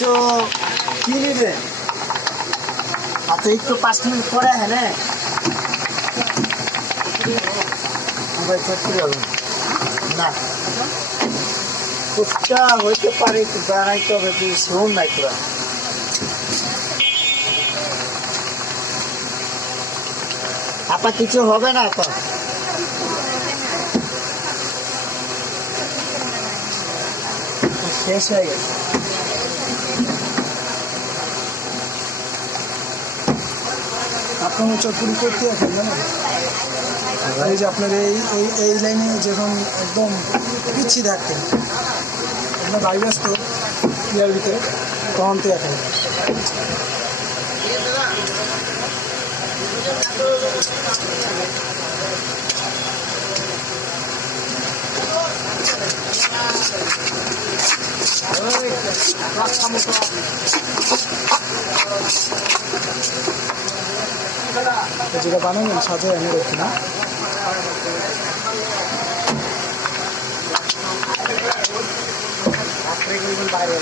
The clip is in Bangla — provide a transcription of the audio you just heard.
তো কি নিবে? আচ্ছা একটু 5 মিনিট পরে হ্যাঁ না ফুচকা হইতে পারে একটু বানাইতে হবে, তুই শোন নাই তোরা আপা কিছু হবে না তো শেষ হয়ে গেছে। আপনার চটপুরি করতে এখন জানেন এই যে আপনার এই লাইনে যখন একদম পিচ্ছি থাকতেন আপনার বাড়ি আসতো ইয়ার ভিতরে তখন তো এখন যেটা বানাবেন সাথে আমি দেখি না বাইরে